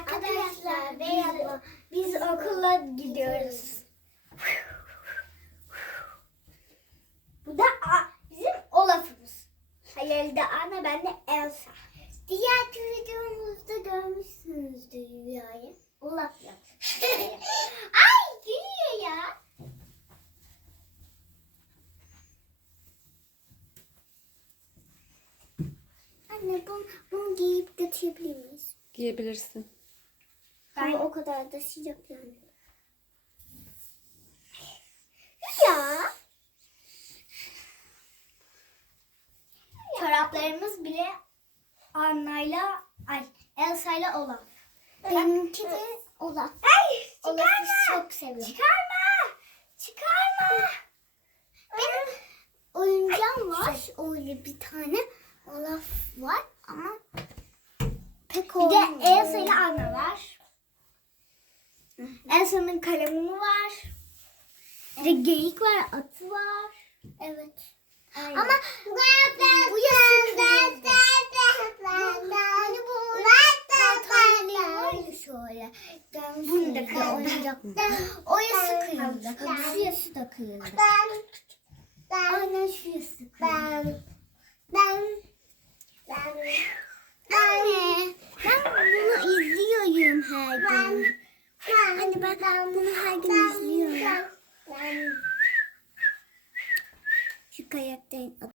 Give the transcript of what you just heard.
arkadaşlar, arkadaşlar o, biz, biz okula bizim gidiyoruz. gidiyoruz. Bu da A, bizim Olaf'ımız. Halil de Anna, ben de Elsa. Diğer videomuzda görmüşsünüzdür Rüya'yı. Yani. Olaf ya. Ay gülüyor ya. Anne bunu, bunu giyip götürebilir miyiz? Giyebilirsin. Ay o kadar da sıcak şey yani. Ya. Çoraplarımız bile Anna'yla ay Elsa'yla olan. Benimki de olan. Ay çıkarma. Olaf çok seviyorum. Çıkarma. Çıkarma. Benim oyuncağım var. Öyle bir tane Olaf var ama pek bir olmuyor. Bir de Elsa ile Anna var. Elsa'nın kalemi var. Evet. Ve geyik var, atı var. Evet. Ama bu yani bu yani şöyle. Bunu da kırılacak. O yası kırılacak. Şu yası da kırılacak. Aynen şu yası kırılacak. Kleine Banane halten mich hier. Ich kann ja den.